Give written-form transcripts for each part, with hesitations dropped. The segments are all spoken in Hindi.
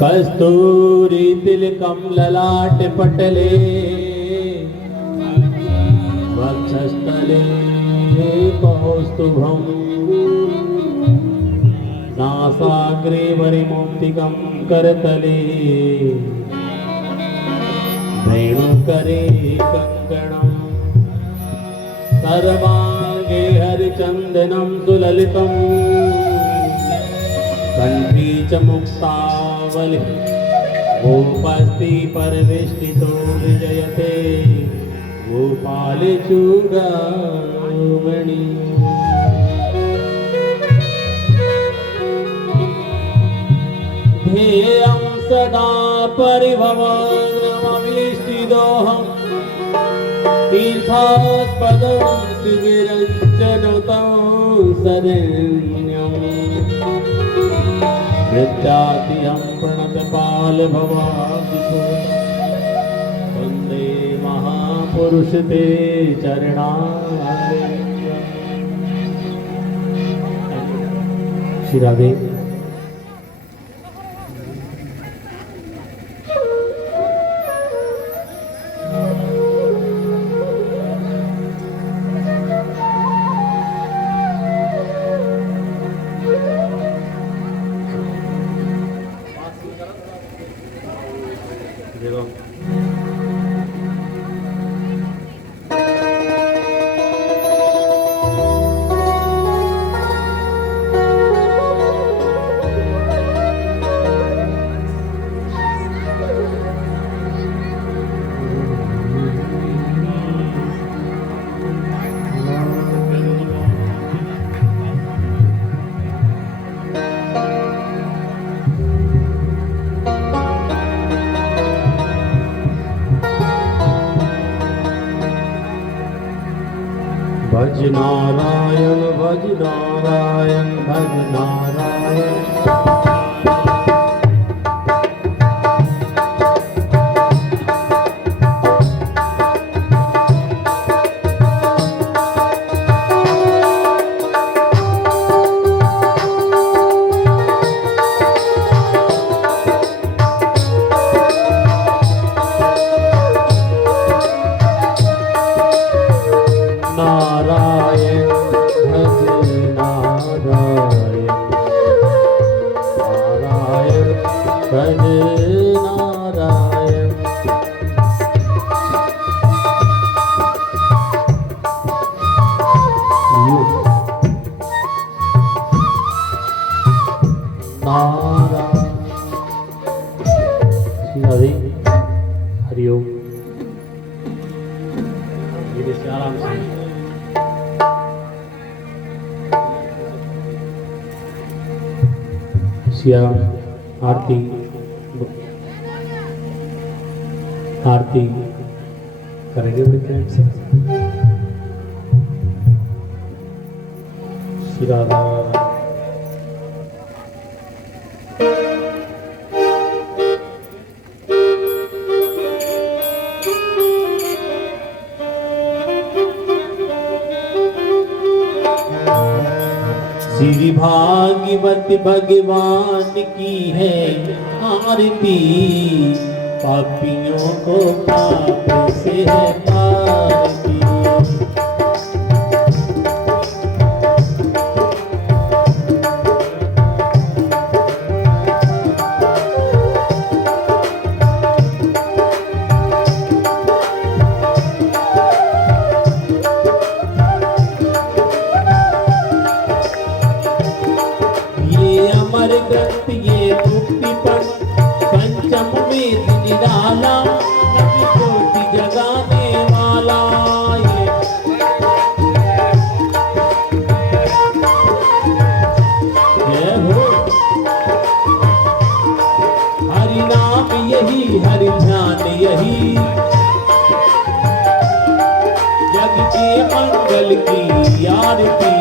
कस्तूरी तिलकम ललाट पटले वक्षस्थले कौस्तुभम नासाग्रे वरिमौक्तिकं करतले वेणुकरे कंकणं सर्वांगे हरिचंदनं सुललितं कंठी च मुक्तावली गोपस्ति परवेष्टितो विजयते गोपाल चूड़ामणि ध्येयं सदा परिभवग्नमभीष्टिदोहं तीर्थास्पदं शिविरञ्जनुतं शरण्यम् मृत्यादिहं प्रणतपालभवाब्धितो वन्दे महापुरुष ते चरणारविन्दं। श्री राधे। भज नारायण भज नारायण भज नारायण। हरिओम। धीरे से आराम से सिया आरती आरती करेंगे प्रेम से। श्री राधा श्री भागवत भगवान की है आरती, पापियों को पाप से है पारती। ग्रंथ ये मुक्ति पर पंचम वेद निराला, नबी कोटि जगाने वाला ये हो। हरि नाम यही हरि ध्यान यही, जग के मंगल की आरती,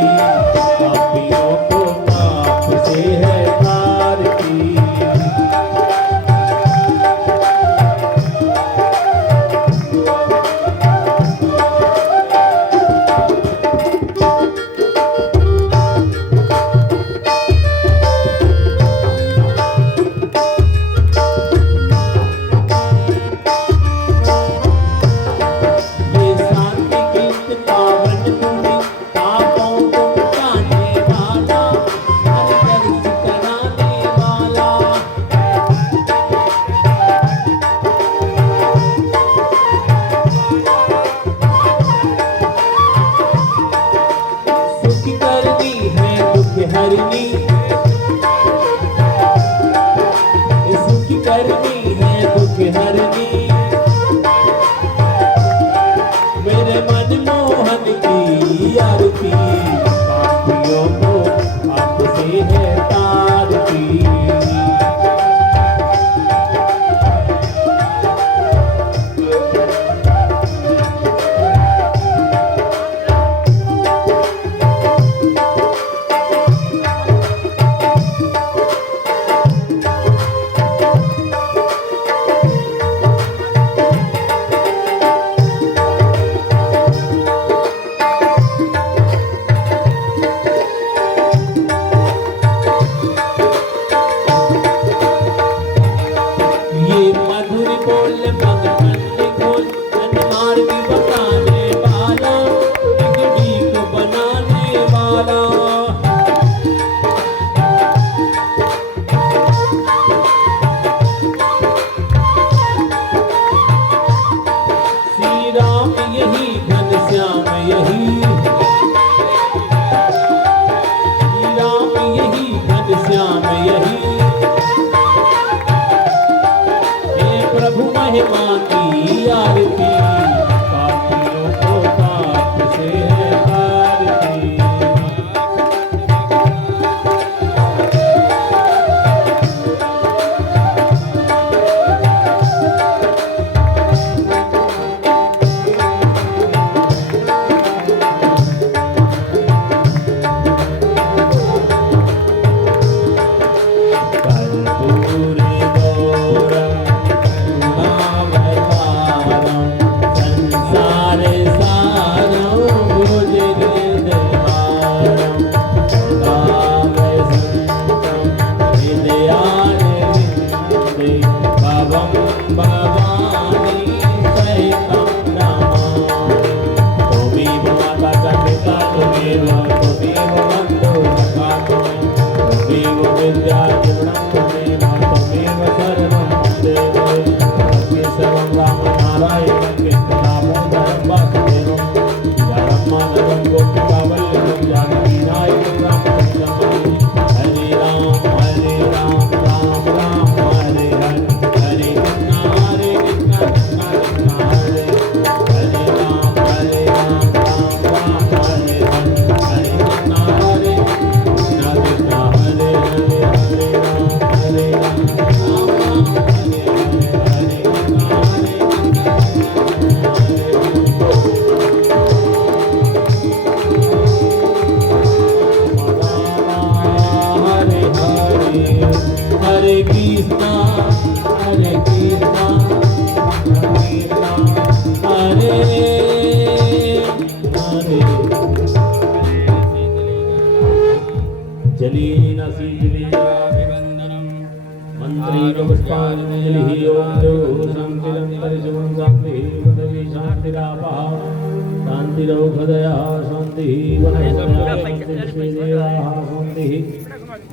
पापियों को पाप से है हरनी मेरे मनमोहन की आरती पापियों को आपसे है तारती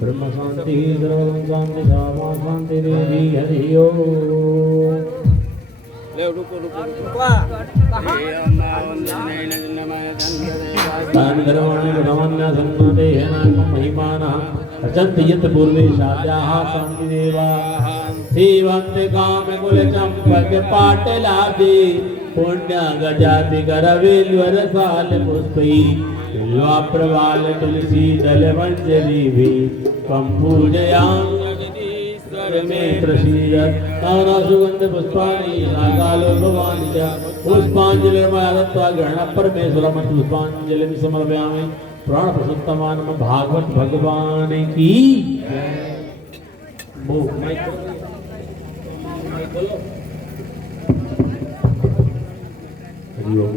ब्रह्म शांति सर्वं शांति सामा शांति देवी हरि ओम। तान् गर्वाणि भगवन्ना सन्मदेहेन महिमानः रचन्ति यत् पूर्वे शाद्याः सन्ति देवाः सेवन्ते कामकुलचम्पक पाटलादि पुण्य गजाति करवेल्वर साल पुष्पै बिल्वा प्रवाल तुलसी दल मंजरी भी कम पूजयामि में प्रसीदत नाना सुगंध पुष्पाणि नागालो भवानिजा पुष्पांजलिर्मया ग्रहण परमेश्वरं पुष्पांजलिं समर्पयामि। प्राण प्रसुत्तमान भागवत भगवान की हरि ओम।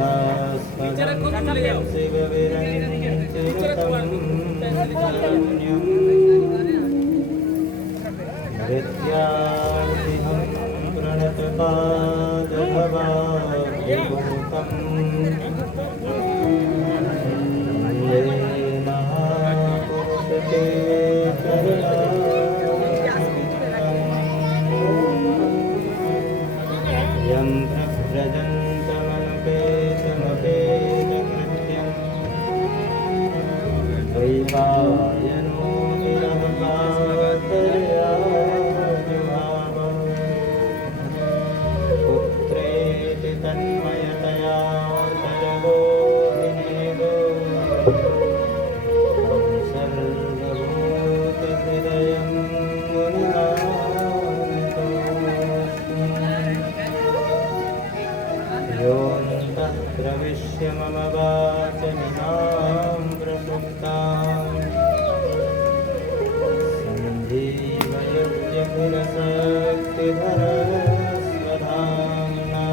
तीर्थास्पदं शिवविरञ्चिरतं शरण्यं विद्यार्थिहं प्रणतपादभवाद्भूतं वन्दे महापुरुषते यं प्रव्रजन्तमनुपेतमपेतकृत्यं द्वैपायनो विरहकातरया जुहाव पुत्रेति तन्मयतया सर्वो विनेदो सर्वभूतहृदयं मुनिमानतोऽस्मि योऽन्तः प्रविश्य मम वाचमिमां प्रसुप्तां सञ्जीवयत्यखिलशक्तिधरस्वधाम्ना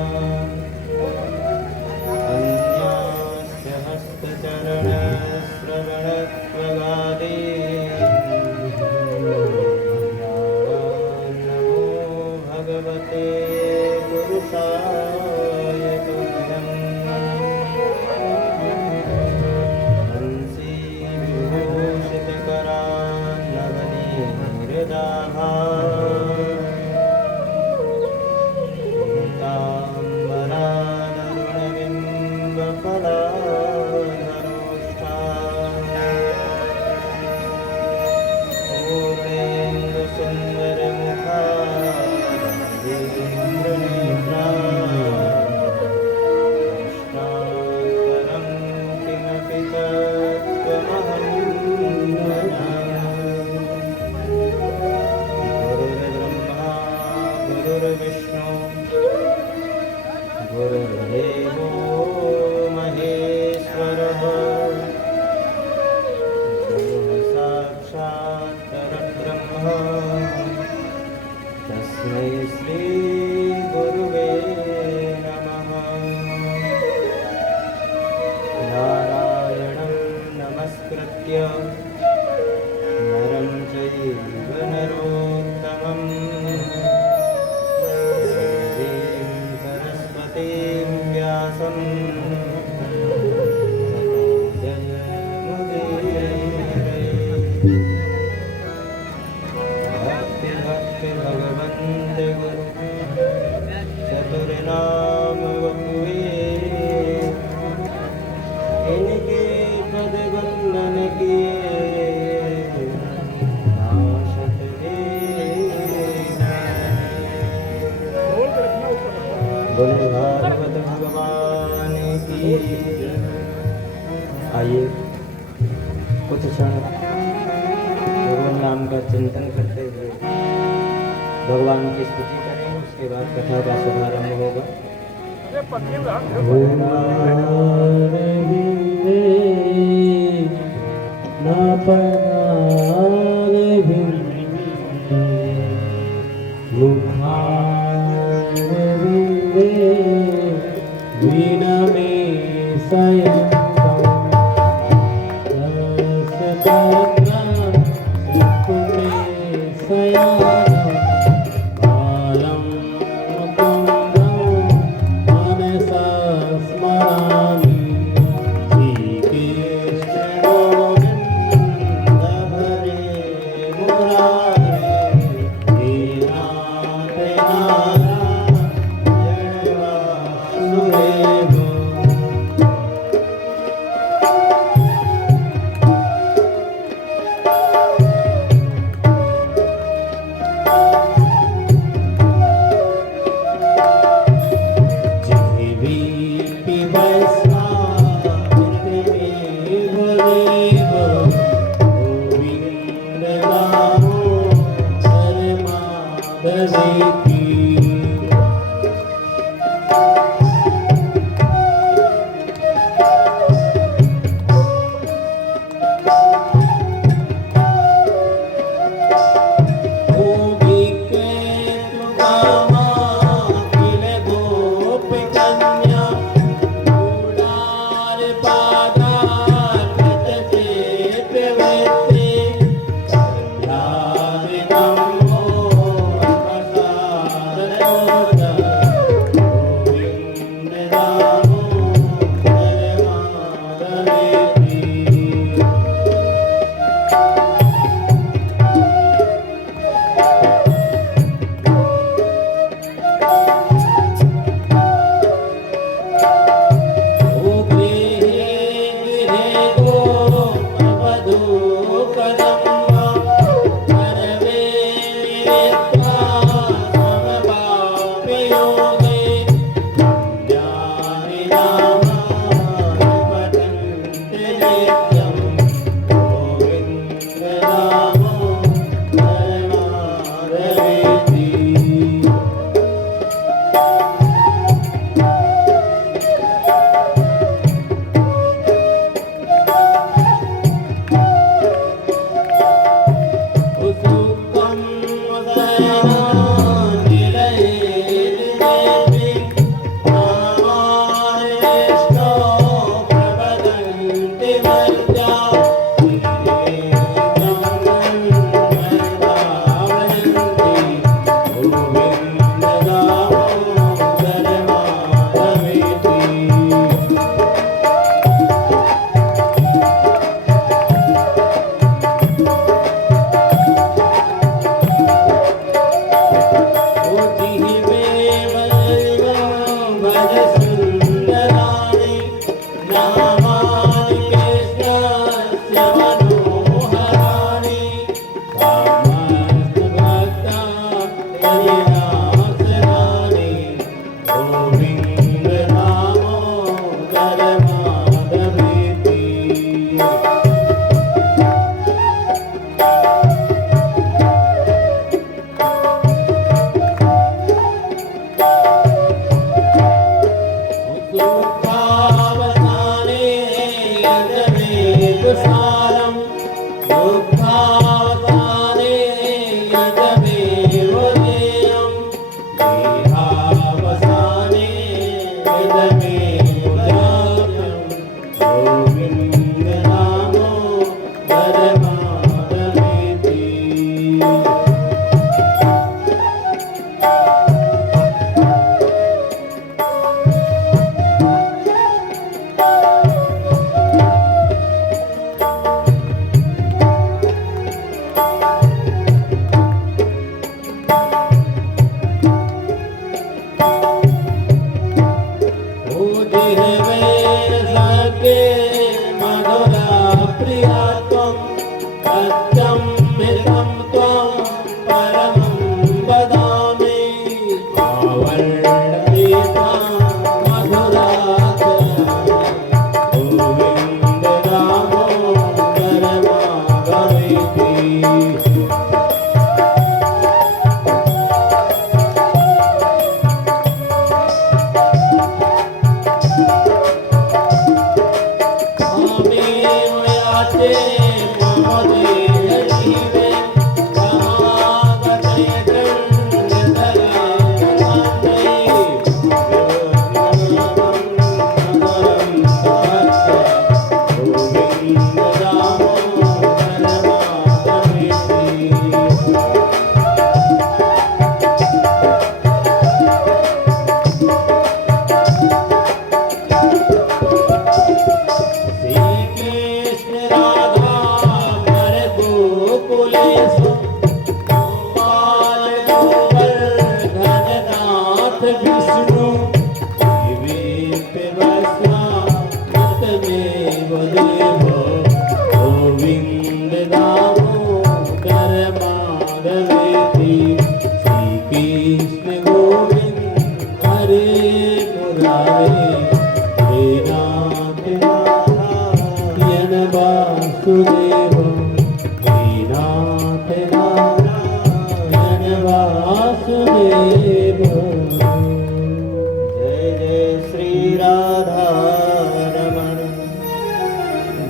अन्यास्य हस्तचरणश्रवणत्वगादीन् नमो भगवते पुरुषाय तुभ्यम् किमपि तत्त्वमहं गुरुर्ब्रह्मा गुरुर्विष्णु गुरुर्देवो महेश्वरः गुरुः साक्षात् परब्रह्म तस्मै श्रीगुरुवे नमः नारायणं नमस्कृत्य नरं चैव नरोत्तमं देवीं सरस्वतीं व्यासं ततो जयमुदीरये। भक्ति भक्ति भगवन्त गुरु चतुर्नाम बहुए इनके पद वंदन किए नाशक बोले भागवत भगवान की। आइए कुछ क्षण भगवान नाम का चिंतन करते हुए भगवान की स्तुति करें, उसके बाद कथा का शुभारंभ होगा। के मधुरा प्रिया त्वं सत्यमृतं त्वं परमं वदामि आवर्णप्रीता मधुराचरणे गोविन्द दामोदर माधवेति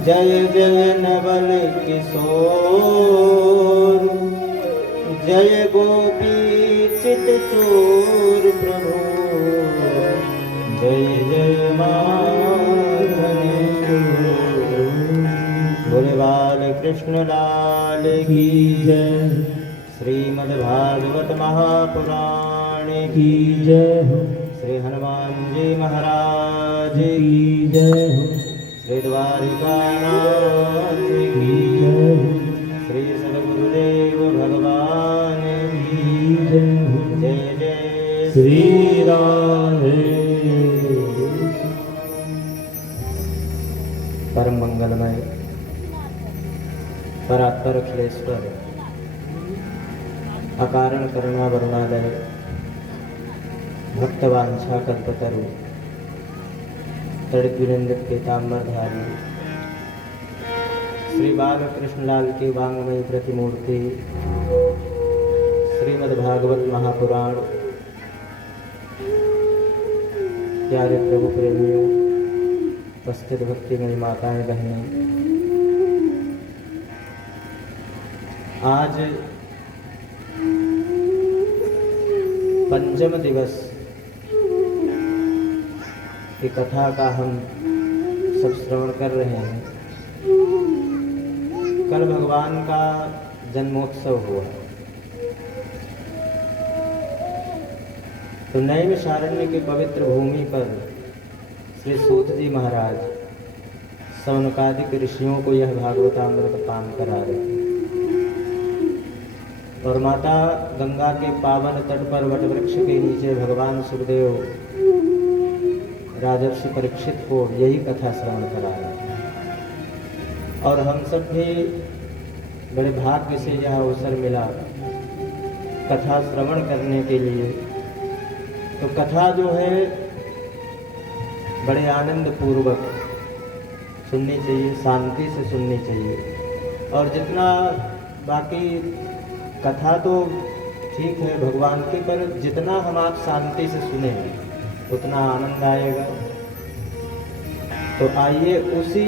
जय जय नवल किशोर जय गोपी चित चोर प्रभु जय जय माधव बोले बाल कृष्ण लाल की जय श्रीमद्भागवत महापुराण की जय श्री हनुमान जी महाराज की जय श्री द्वारिकानाथ की जय श्री सद्गुरुदेव भगवान की जय जय जय श्री राधे। परम मंगलमय परात्पर अखिलेश्वर अकारण करुणा वरुणालय भक्तवांछा कल्पतरु तड़िद्विनंदित पीताम्बरधारी श्री बालकृष्णलाल की वांगमयी प्रतिमूर्ति श्रीमद्भागवत महापुराण। प्यारे प्रभु प्रेमियों, उपस्थित भक्तिमयी माताएं बहनें, आज पंचम दिवस की कथा का हम सब श्रवण कर रहे हैं। कल भगवान का जन्मोत्सव हुआ तो नैमिषारण्य की पवित्र भूमि पर श्री सूत जी महाराज सौनकादिक ऋषियों को यह भागवतामृत पान करा रहे थे और माता गंगा के पावन तट पर वटवृक्ष के नीचे भगवान सुखदेव राजर्षि परीक्षित को यही कथा श्रवण करा रहे हैं। और हम सब भी बड़े भाग्य से यह अवसर मिला कथा श्रवण करने के लिए। तो कथा जो है बड़े आनंद पूर्वक सुननी चाहिए, शांति से सुननी चाहिए। और जितना बाकी कथा तो ठीक है भगवान की, पर जितना हम आप शांति से सुनेंगे उतना आनंद आएगा। तो आइए उसी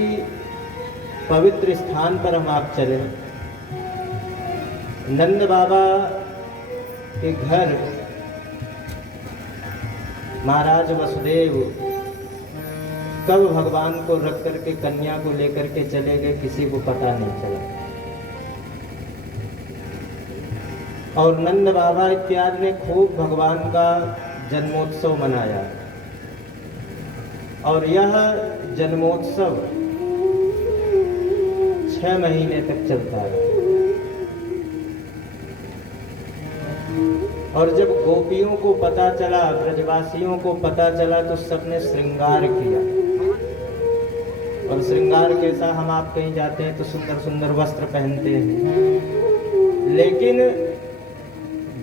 पवित्र स्थान पर हम आप चलें। नंद बाबा के घर महाराज वसुदेव कब भगवान को रख करके कन्या को लेकर के चले गए किसी को पता नहीं चला। और नंद बाबा इत्यादि ने खूब भगवान का जन्मोत्सव मनाया। और यह जन्मोत्सव 6 महीने तक चलता है। और जब गोपियों को पता चला, ब्रजवासियों को पता चला तो सबने श्रृंगार किया। और श्रृंगार कैसा, हम आप कहीं जाते हैं तो सुंदर सुंदर वस्त्र पहनते हैं, लेकिन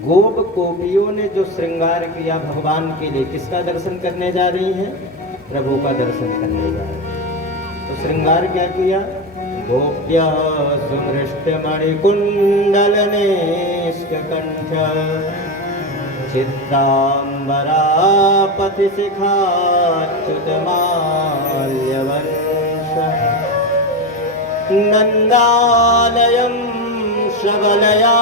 गोप गोपियों ने जो श्रृंगार किया भगवान के लिए, किसका दर्शन करने जा रही हैं? प्रभु का दर्शन करने जा रही हैं। तो श्रृंगार क्या किया? गोप्य सुमृष्टमणि कुंडल निष्कंठ चित्रांबरा पति शिखाच्युत माल्यवंश नंदालयं शबलया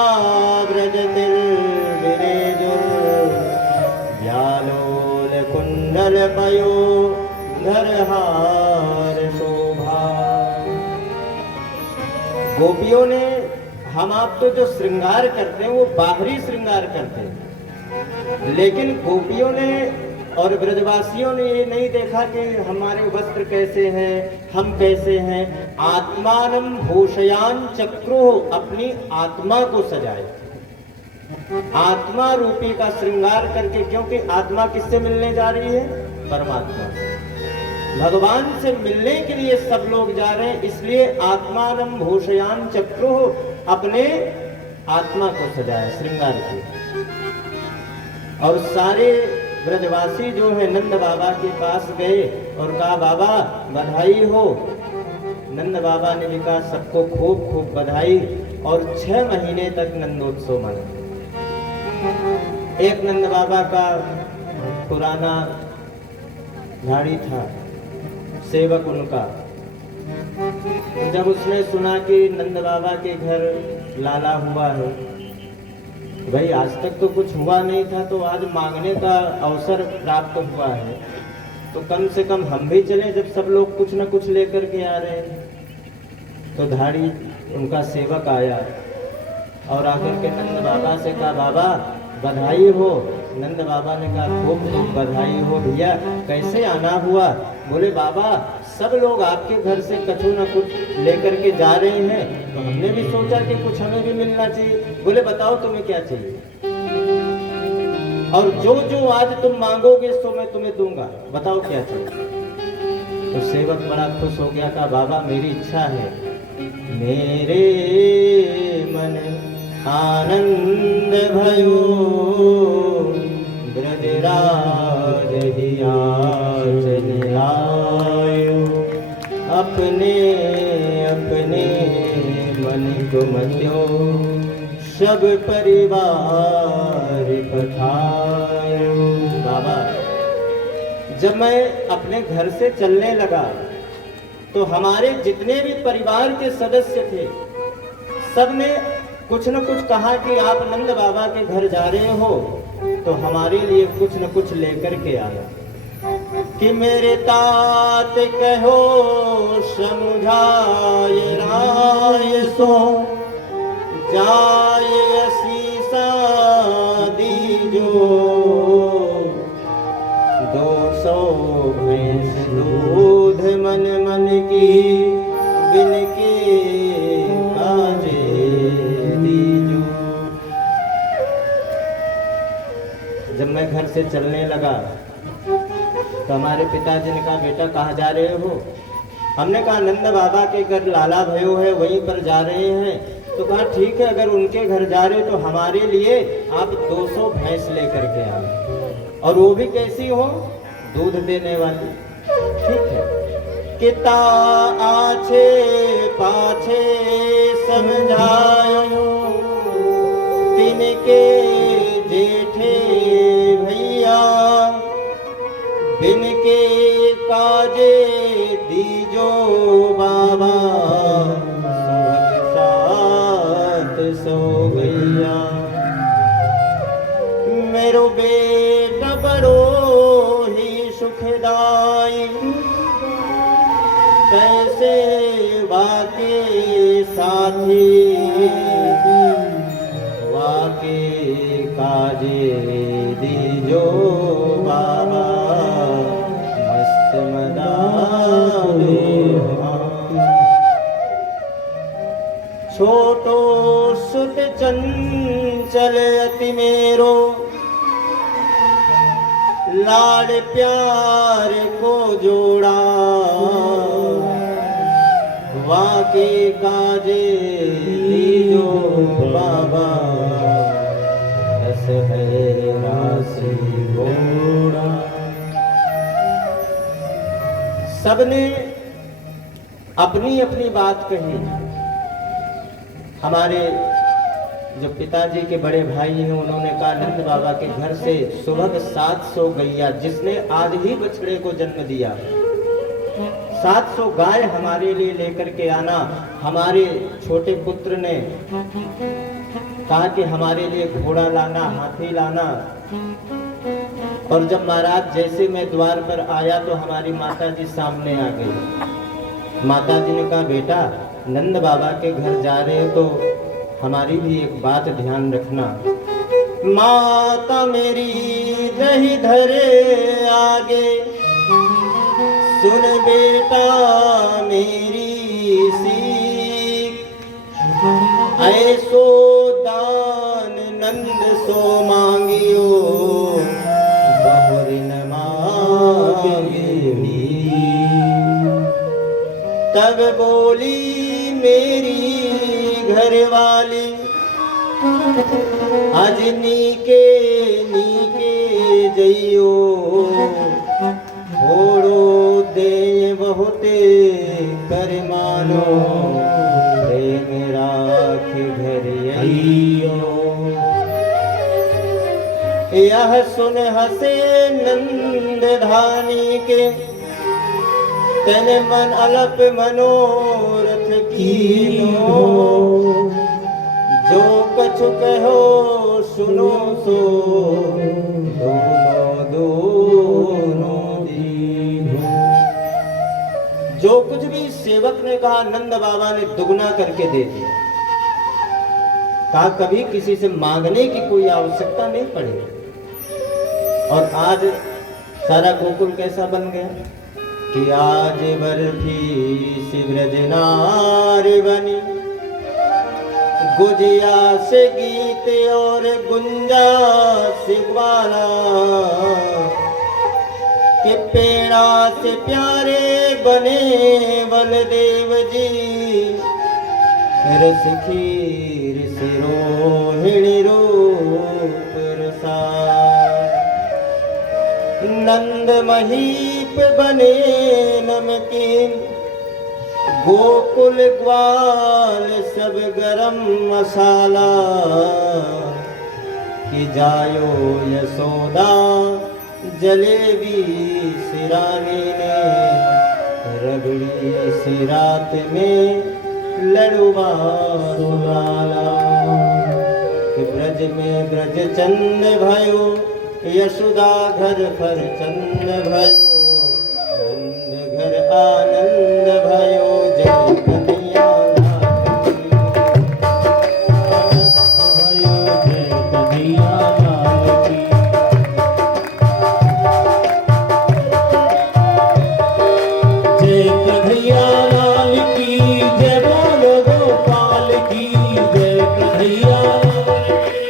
व्यालोल कुंडल पयो धरहार शोभा। गोपियों ने, हम आप तो जो श्रृंगार करते हैं वो बाहरी श्रृंगार करते हैं, लेकिन गोपियों ने और ब्रजवासियों ने ये नहीं देखा कि हमारे वस्त्र कैसे हैं, हम कैसे हैं। आत्मानं भूषयान चक्रो, अपनी आत्मा को सजाए, आत्मा रूपी का श्रृंगार करके, क्योंकि आत्मा किससे मिलने जा रही है? परमात्मा से, भगवान से मिलने के लिए सब लोग जा रहे हैं, इसलिए आत्मानं भूषयान चक्रो, अपने आत्मा को सजाया, श्रृंगार किया। और सारे ब्रजवासी जो है नंद बाबा के पास गए और कहा बाबा बधाई हो। नंद बाबा ने भी कहा सबको खूब खूब बधाई, और 6 महीने तक नंदोत्सव मना। एक नंद बाबा का पुराना झाड़ी था, सेवक उनका, जब उसने सुना कि नंद बाबा के घर लाला हुआ है, भाई आज तक तो कुछ हुआ नहीं था, तो आज मांगने का अवसर प्राप्त हुआ है, तो कम से कम हम भी चलें जब सब लोग कुछ न कुछ लेकर के आ रहे हैं। तो धाड़ी उनका सेवक आया और आकर के नंद बाबा से कहा बाबा बधाई हो। नंद बाबा ने कहा खूब खूब बधाई हो भैया, कैसे आना हुआ? बोले बाबा सब लोग आपके घर से कुछ न कुछ लेकर के जा रहे हैं, तो हमने भी सोचा कि कुछ हमें भी मिलना चाहिए। बोले बताओ तुम्हें क्या चाहिए, और जो जो आज तुम मांगोगे सो मैं तुम्हें दूंगा, बताओ क्या चाहिए। तो सेवक बड़ा खुश हो गया, कहा बाबा मेरी इच्छा है, मेरे मन आनंद भयो ब्रजराज हिया चले आयो, अपने अपने मन को मत्यो सब परिवार पठायो। बाबा जब मैं अपने घर से चलने लगा तो हमारे जितने भी परिवार के सदस्य थे सब ने कुछ न कुछ कहा कि आप नंद बाबा के घर जा रहे हो तो हमारे लिए कुछ न कुछ लेकर के आया। कि मेरे तात कहो समझाए राय सो जाए असीसा दीजो, 200 भैंस दूध मन मन की बिन के काजे दीजो। जब मैं घर से चलने लगा तो हमारे पिताजी ने कहा बेटा कहाँ जा रहे हो? हमने कहा नंद बाबा के घर लाला भयो है वहीं पर जा रहे हैं। तो कहा ठीक है, अगर उनके घर जा रहे हो तो हमारे लिए आप 200 भैंस लेकर के आए, और वो भी कैसी हो? दूध देने वाली। ठीक है। किता आछे पाछे समझायो, तिनके जेठे भैया बिन के काजे दीजो बाबा, साथ सो गैया। मेरो बेटा बड़ो ही सुखदाई, कैसे वाके साथी वाके काजे दीजो बाबा, मस्त मदारे छोटो सुत चंचल अति मेरो, लाड प्यार को जोड़ा जाके काजे दीजो बाबा, रस है राशि घोड़ा। सबने अपनी अपनी बात कही। हमारे जो पिताजी के बड़े भाई हैं उन्होंने कहा नंद बाबा के घर से सुबह 700 गैया, जिसने आज ही बछड़े को जन्म दिया, 700 गाय हमारे लिए लेकर के आना। हमारे छोटे पुत्र ने कहा कि हमारे लिए घोड़ा लाना, हाथी लाना। और जब महाराज जैसे मैं द्वार पर आया तो हमारी माता जी सामने आ गई। माता जी ने कहा बेटा नंद बाबा के घर जा रहे हो तो हमारी भी एक बात ध्यान रखना। माता मेरी दही धरे आगे, सुन बेटा मेरी सीख, ऐसो दान नंद सो मांगियो, बहुरी न मांगे भी। तब बोली मेरी घरवाली, आज नीके नीके जइयो, थोड़ो दे बहुते कर मानो, प्रेम राख घर आइयो। यह सुन हसे नंद धानी के, तन मन अलप मनोरथ कीनो, जो कछु कहो सुनो सो, दोनों दोनों दीनो। जो कुछ भी सेवक ने कहा नंद बाबा ने दुगना करके दे दिया। कहा कभी किसी से मांगने की कोई आवश्यकता नहीं पड़ेगी। और आज सारा गोकुल कैसा बन गया कि आज बर्फी सी ब्रजनार बनी, गुजिया से गीत और गुंजा से ग्वाला, कि पेड़ा से प्यारे बने बलदेव जी, रस खीर से रोहिणी रूप रसार। नंद महीप बने नमकीन, गोकुल ग्वाल सब गरम मसाला, कि जायो यशोदा जलेबी सिरानी ने, रगड़ी सी रात में लड़ुआ सुनाला। कि ब्रज में ब्रज चंद भयो, यशोदा घर पर चंद भयो, नंद घर आनंद भयो, जय कन्हैया लाल की। भयो जय कन्हैया लाल की। जय कन्हैया लाल की, जय बोलो गोपाल की, जय कन्हैया लाल की।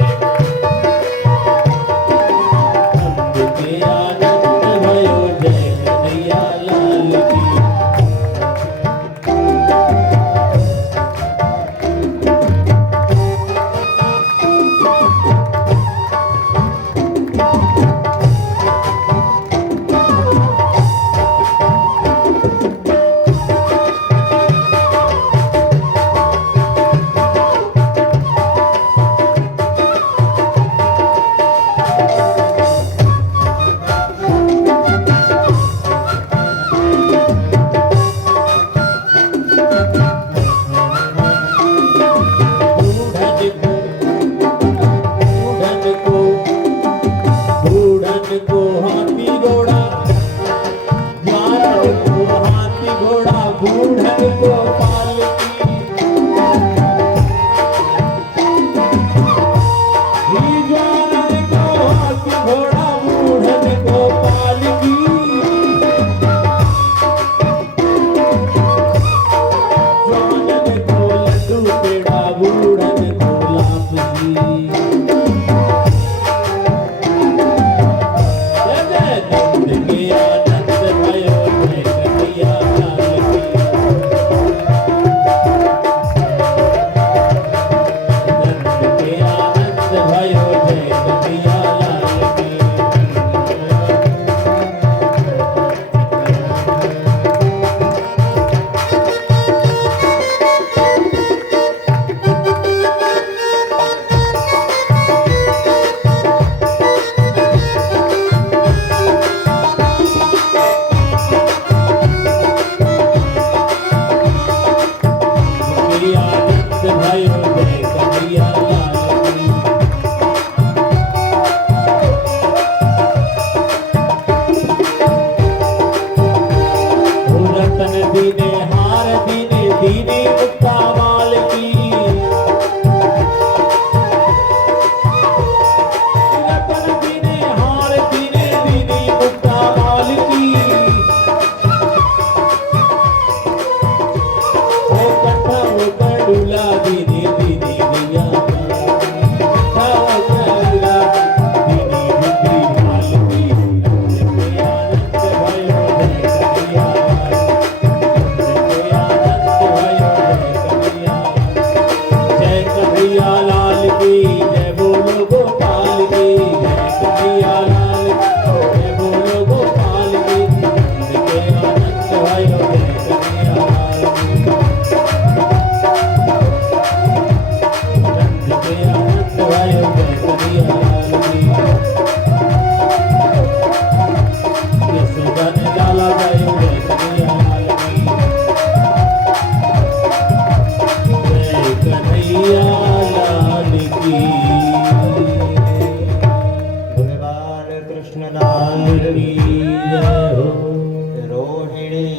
कृष्ण लाल की जय हो। रोहिणी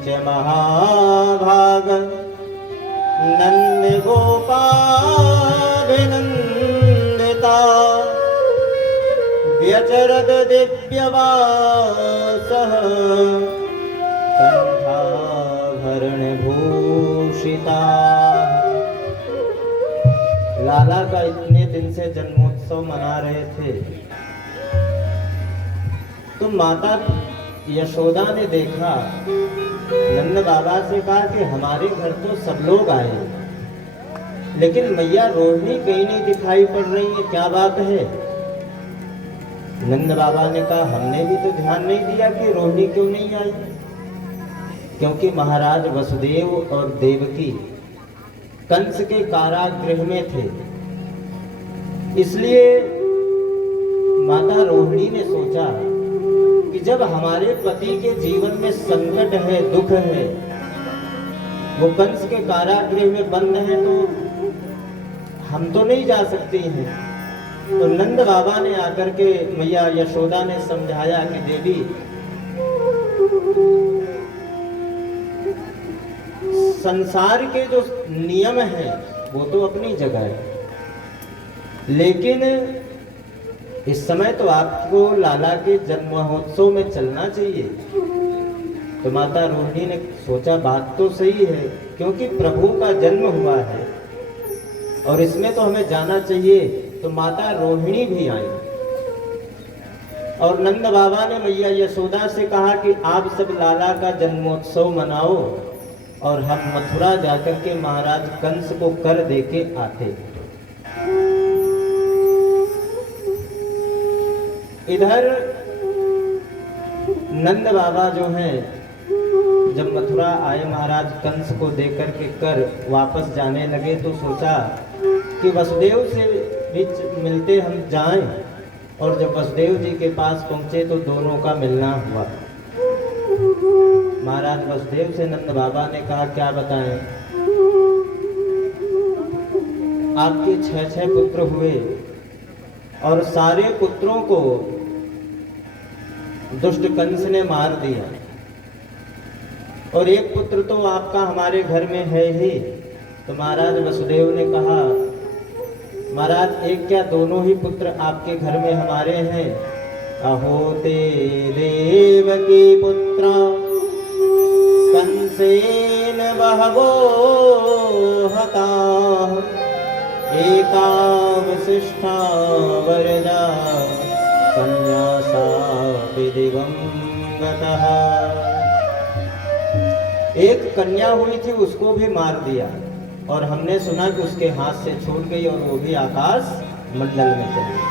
च महाभाग नंद गोपाभिनंदिता व्यचरद दिव्यवासः कंठाभरण भूषिता। लाला का इतने दिन से जन्मोत्सव मना रहे थे तो माता यशोदा ने देखा, नंद बाबा से कहा कि हमारे घर तो सब लोग आए लेकिन मैया रोहिणी कहीं नहीं दिखाई पड़ रही है, क्या बात है? नंद बाबा ने कहा हमने भी तो ध्यान नहीं दिया कि रोहिणी क्यों नहीं आई, क्योंकि महाराज वसुदेव और देवकी कंस के कारागृह में थे। इसलिए माता रोहिणी ने सोचा कि जब हमारे पति के जीवन में संकट है, दुख है, वो कंस के कारागृह में बंद है, तो हम तो नहीं जा सकती हैं। तो नंद बाबा ने आकर के मैया यशोदा ने समझाया कि देवी संसार के जो नियम हैं वो तो अपनी जगह है, लेकिन इस समय तो आपको लाला के जन्म महोत्सव में चलना चाहिए। तो माता रोहिणी ने सोचा बात तो सही है, क्योंकि प्रभु का जन्म हुआ है और इसमें तो हमें जाना चाहिए। तो माता रोहिणी भी आई और नंद बाबा ने मैया यशोदा से कहा कि आप सब लाला का जन्मोत्सव मनाओ और हम मथुरा जाकर के महाराज कंस को कर दे के आते। इधर नंद बाबा जो हैं जब मथुरा आए, महाराज कंस को देकर के कर वापस जाने लगे तो सोचा कि वसुदेव से भी मिलते हम जाएं। और जब वसुदेव जी के पास पहुंचे तो दोनों का मिलना हुआ। महाराज वसुदेव से नंद बाबा ने कहा क्या बताएं, आपके 6 पुत्र हुए और सारे पुत्रों को दुष्ट कंस ने मार दिया और एक पुत्र तो आपका हमारे घर में है ही। तो महाराज वसुदेव ने कहा महाराज एक क्या दोनों ही पुत्र आपके घर में हमारे हैं। अहो ते देवकी पुत्रा कंसेन बहवो हताः एकावशिष्टा वरदा कन्या सापि दिवंगतः। एक कन्या हुई थी उसको भी मार दिया और हमने सुना कि उसके हाथ से छूट गई और वो भी आकाश मंडल में चली गई।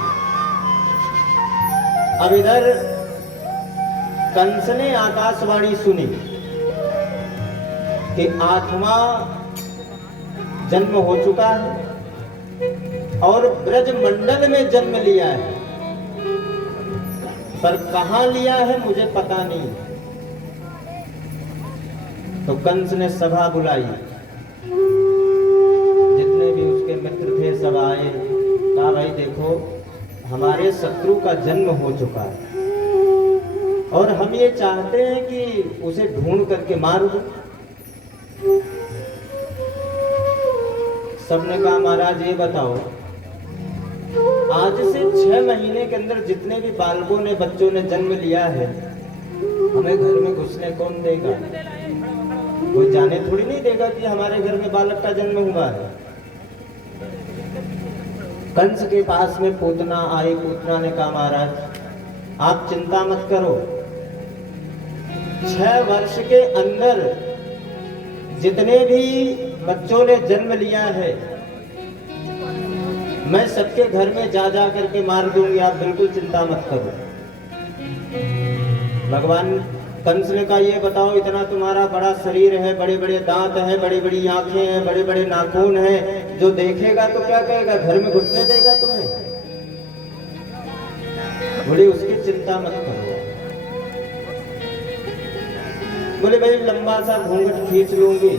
अब इधर कंस ने आकाशवाणी सुनी कि 8वां जन्म हो चुका है और ब्रज मंडल में जन्म लिया है, पर कहां लिया है मुझे पता नहीं। तो कंस ने सभा बुलाई, जितने भी उसके मित्र थे सब आए। कहा भाई देखो हमारे शत्रु का जन्म हो चुका है और हम ये चाहते हैं कि उसे ढूंढ करके मार दो। सबने कहा महाराज ये बताओ आज से 6 महीने के अंदर जितने भी बालकों ने बच्चों ने जन्म लिया है हमें घर में घुसने कौन देगा? कोई जाने थोड़ी नहीं देगा कि हमारे घर में बालक का जन्म हुआ है। कंस के पास में पूतना आई। पूतना ने कहा महाराज आप चिंता मत करो, 6 वर्ष के अंदर जितने भी बच्चों ने जन्म लिया है मैं सबके घर में जा जा करके मार दूंगी, आप बिल्कुल चिंता मत करो। भगवान कंस ने कहा ये बताओ इतना तुम्हारा बड़ा शरीर है, बड़े बड़े दांत हैं, बड़ी बड़ी आंखें हैं, बड़े बड़े नाखून हैं, जो देखेगा तो क्या कहेगा, घर में घुसने देगा तुम्हें? बोले उसकी चिंता मत करो। बोले भाई लंबा सा घूंघट खींच लूंगी,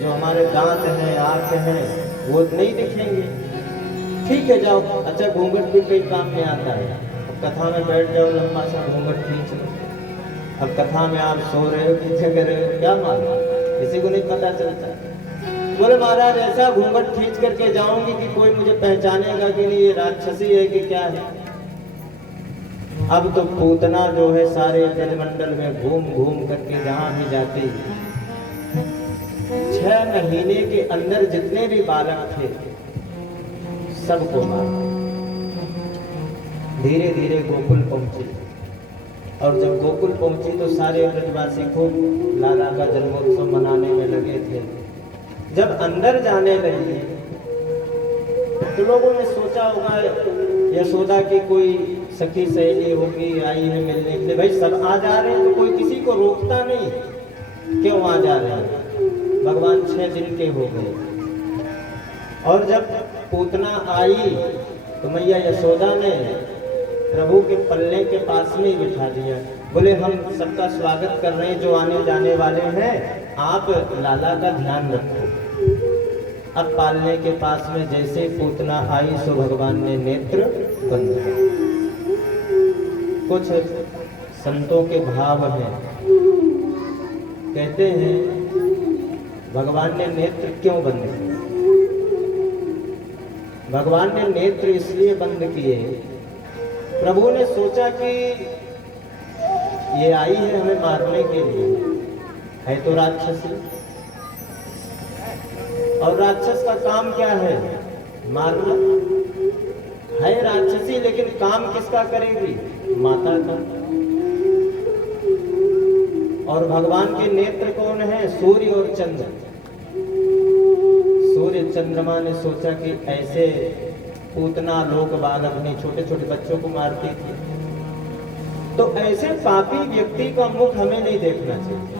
जो हमारे दांत हैं आंख हैं वो नहीं दिखेंगे। ठीक है जाओ। अच्छा घूंघट भी कई काम में आता है। कथा में बैठ जाओ, लंबा सा घूंघट खींच लो। अब कथा में आप सो रहे हो कि जग रहे हो, क्या मालूम, किसी को नहीं पता चलता। बोले महाराज ऐसा घूंघट खींच करके जाऊंगी कि कोई मुझे पहचानेगा कि नहीं, ये राक्षसी है कि क्या है। अब तो पूतना जो है सारे ब्रजमंडल में घूम घूम करके जहां भी जाती, 6 महीने के अंदर जितने भी बालक थे सबको मार। धीरे धीरे गोकुल पहुंची, और जब गोकुल पहुंची तो सारे ब्रजवासी खूब लाला का जन्मोत्सव मनाने में लगे थे। जब अंदर जाने लगी तो लोगों ने सोचा होगा यशोदा की कोई सखी सहेली होगी आई है मिलने के लिए। भाई सब आ जा रहे हैं तो कोई किसी को रोकता नहीं, क्यों आ जा रहे हैं। भगवान 6 दिन के हो गए, और जब पूतना आई तो मैया यशोदा ने प्रभु के पल्ले के पास में ही बिठा दिया। बोले हम सबका स्वागत कर रहे हैं, जो आने जाने वाले हैं, आप लाला का ध्यान रखो। अब पालने के पास में जैसे पूतना आई सो भगवान ने नेत्र बंद कर। कुछ संतों के भाव हैं, कहते हैं भगवान ने नेत्र क्यों बंद किए। भगवान ने नेत्र इसलिए बंद किए, प्रभु ने सोचा कि ये आई है हमें मारने के लिए, है तो राक्षसी, और राक्षस का काम क्या है, मारना है। राक्षसी लेकिन काम किसका करेगी, माता का। और भगवान के नेत्र कौन है, सूर्य और चंद्र। सूर्य चंद्रमा ने सोचा कि ऐसे पूतना लोक बाल अपने छोटे छोटे बच्चों को मारती थी, तो ऐसे पापी व्यक्ति का मुख हमें नहीं देखना चाहिए।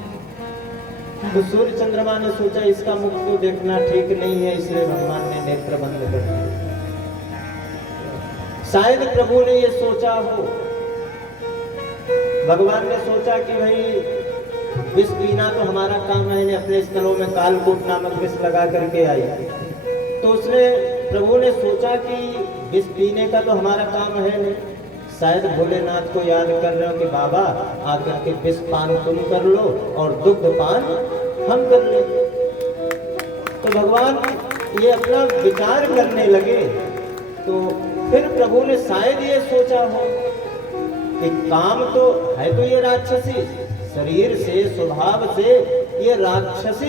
तो सूर्य चंद्रमा ने सोचा इसका मुख तो देखना ठीक नहीं है, इसलिए भगवान ने नेत्र बंद कर दिए। शायद प्रभु ने ये सोचा हो, भगवान ने सोचा कि भाई विष पीना तो हमारा काम है, अपने स्तनों में कालकूट नामक विष लगा करके आई, तो उसने प्रभु ने सोचा कि विष पीने का तो हमारा काम है नहीं। शायद भोलेनाथ को याद कर रहे हो कि बाबा आकर के विष पान तुम कर लो और दुग्ध पान हम कर ले। तो भगवान ये अपना विचार करने लगे, तो फिर प्रभु ने शायद ये सोचा हो कि काम तो है, तो ये राक्षसी शरीर से स्वभाव से ये राक्षसी